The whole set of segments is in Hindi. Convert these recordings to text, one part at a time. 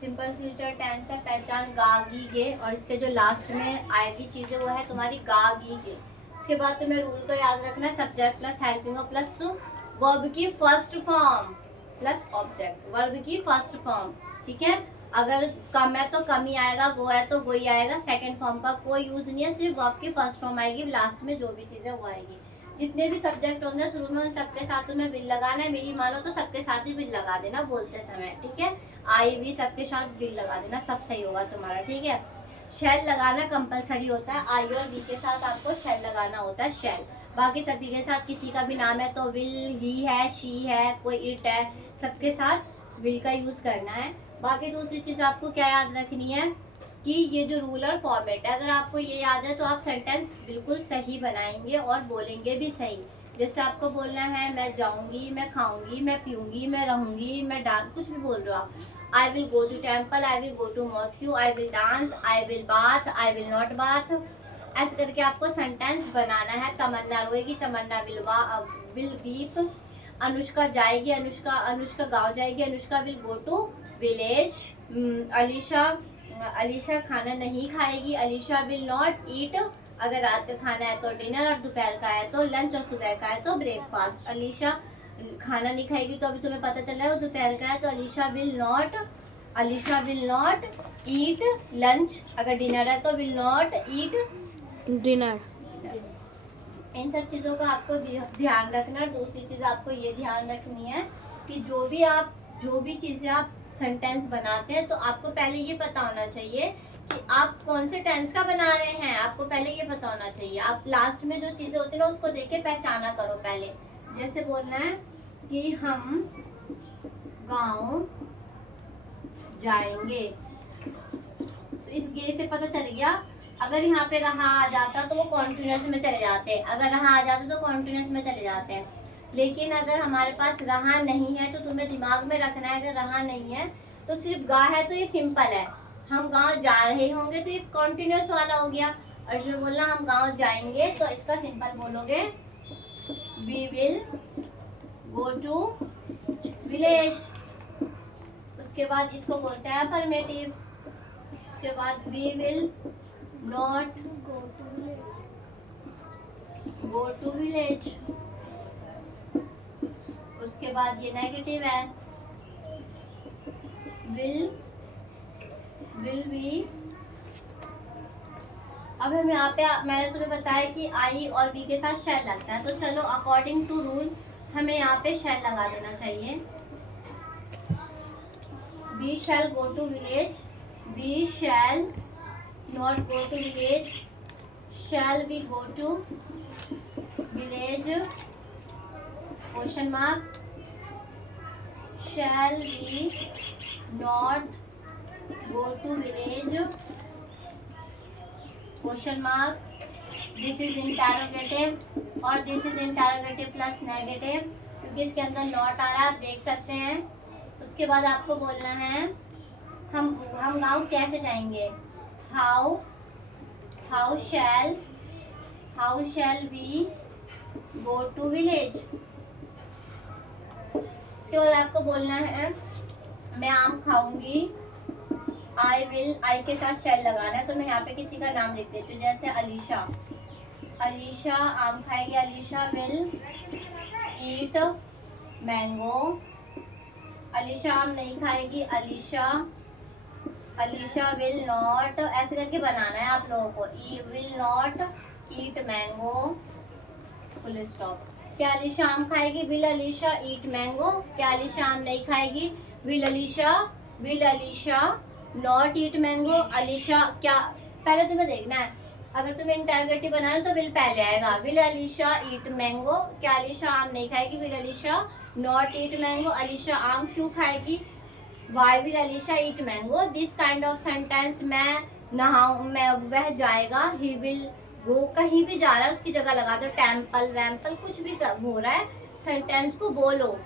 सिंपल फ्यूचर टेंस है, पहचान गा गी गे, और इसके जो लास्ट में आएगी चीजें वो है तुम्हारी गा गी गे। उसके बाद तुम्हें रूल को याद रखना है, subject plus helping plus verb की first form plus object, verb की फर्स्ट फॉर्म। ठीक है, अगर कम है तो कम ही आएगा, गो है तो गो ही आएगा, सेकंड फॉर्म का कोई यूज नहीं है, सिर्फ वर्ब की फर्स्ट फॉर्म आएगी, लास्ट में जो भी चीजें वो आएगी। जितने भी सब्जेक्ट होंगे शुरू में उन सबके साथ तुम्हें विल लगाना है, मेरी मानो तो सबके साथ ही विल लगा देना बोलते समय। ठीक है, आई भी सबके साथ विल लगा देना, सब सही होगा तुम्हारा। ठीक है, शेल लगाना कंपलसरी होता है, आई और वी के साथ आपको शेल लगाना होता है, शेल। बाकी सभी के साथ किसी का भी नाम है तो विल, ही है, शी है, कोई इट है, सबके साथ विल का यूज करना है। बाकी दूसरी चीज आपको क्या याद रखनी है कि ये जो रूलर फॉर्मेट है, अगर आपको ये याद है तो आप सेंटेंस बिल्कुल सही बनाएंगे और बोलेंगे भी सही। जैसे आपको बोलना है मैं जाऊंगी, मैं खाऊंगी, मैं पीऊंगी, मैं रहूंगी, मैं डांस, कुछ भी बोल रहे हो आप। I will go to temple, I will go to mosque, I will dance, I will bath, I will not bath, ऐसे करके आपको सेंटेंस बनाना है। तमन्ना रोएगी, तमन्ना विल वीप। अनुष्का जाएगी, अनुष्का गाँव जाएगी, Anushka will go to village. Alisha खाना नहीं खाएगी, अलीशा विल नॉट ईट। अगर रात का खाना है तो डिनर, और दोपहर का है तो लंच, और सुबह का है तो ब्रेकफास्ट। अलीशा खाना नहीं खाएगी तो अभी तुम्हें पता चल रहा है वो दोपहर का है, तो Alisha will not eat lunch. अगर डिनर है तो विल नॉट ईट डिनर। इन सब चीज़ों का आपको ध्यान रखना। दूसरी चीज़ आपको ये ध्यान रखनी है कि जो भी चीज़ें आप सेंटेंस बनाते हैं तो आपको पहले ये पता होना चाहिए कि आप कौन से टेंस का बना रहे हैं, आपको पहले ये पता होना चाहिए। आप लास्ट में जो चीज़ें होती है ना उसको देख के पहचाना करो पहले। जैसे बोलना है कि हम गाँव जाएंगे, तो इस गे से पता चल गया। अगर यहाँ पे रहा आ जाता तो वो कॉन्टिन्यूस में चले जाते हैं, अगर रहा आ जाता तो कॉन्टिन्यूस में चले जाते हैं। लेकिन अगर हमारे पास रहा नहीं है तो तुम्हें दिमाग में रखना है, अगर रहा नहीं है तो सिर्फ गा है तो ये सिंपल है। हम गांव जा रहे होंगे तो ये कॉन्टिन्यूस वाला हो गया, और इसमें बोलना हम गांव जाएंगे तो इसका सिंपल बोलोगे we will go to village. उसके बाद इसको बोलते हैं अफर्मेटिव। उसके बाद we will not go to village. उसके बाद ये नेगेटिव है, विल बी। अब हम यहाँ पे मैंने तुम्हें बताया कि आई और वी के साथ शैल लगता है, तो चलो अकॉर्डिंग टू रूल हमें यहाँ पे शैल लगा देना चाहिए। We shall go to village, we shall not go to village, shall we go to village question mark, shall we not go to village question mark. This is interrogative, और this is interrogative plus negative, क्योंकि इसके अंदर नॉट आ रहा है, आप देख सकते हैं। उसके बाद आपको बोलना है हम गाँव कैसे जाएंगे, how shall we go to village. उसके बाद आपको बोलना है मैं आम खाऊंगी, आई के साथ शैल लगाना है, तो मैं यहाँ पे किसी का नाम लिख देती हूँ। जैसे अलीशा आम खाएगी, Alisha will eat mango. Alisha आम नहीं खाएगी, अलीशा विल नॉट, ऐसे करके बनाना है आप लोगों को, will not eat mango full stop. क्या अलीशा आम खाएगी, विल अलीशा ईट मैंगो। क्या अलीशा आम नहीं खाएगी, will Alisha not eat mango. Alisha क्या, पहले तुम्हें देखना है, अगर तुम्हें इंटरोगेटिव बनाना है तो विल पहले आएगा, विल अलीशा ईट मैंगो। क्या अलीशा आम नहीं खाएगी, will Alisha not eat mango. Alisha आम क्यों खाएगी, why will Alisha eat mango. This kind of sentence, मैं नहाऊं, मैं वह जाएगा, ही विल वो कहीं भी जा रहा है उसकी जगह लगा दो टेम्पल वैम्पल, कुछ भी हो रहा है सेंटेंस को बोलो।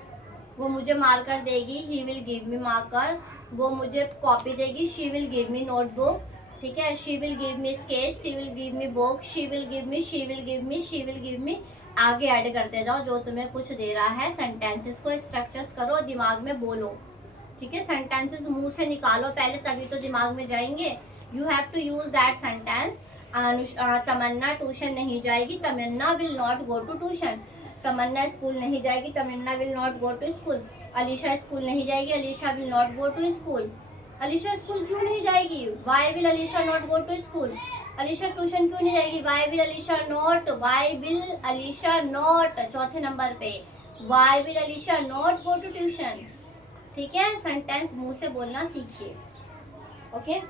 वो मुझे मार्कर देगी, he will give me marker. वो मुझे कॉपी देगी, she will give me notebook. ठीक है, she will give me sketch, she will give me book, she will give me. आगे ऐड करते जाओ जो तुम्हें कुछ दे रहा है, सेंटेंसेस को स्ट्रक्चर्स करो, दिमाग में बोलो। ठीक है, सेंटेंसेस मुंह से निकालो पहले, तभी तो दिमाग में जाएंगे। You have to use that sentence. Tamanna tuition नहीं जाएगी, Tamanna will not go to tuition. Tamanna school नहीं जाएगी, Tamanna will not go to school. Alisha school नहीं जाएगी, Alisha will not go to school. Alisha school क्यों नहीं जाएगी? Why will Alisha not go to school. Alisha tuition क्यों नहीं जाएगी? Why will Alisha not, why will Alisha not. चौथे नंबर पे why will Alisha not go to tuition. ठीक है, सेंटेंस मुंह से बोलना सीखिए। ओके।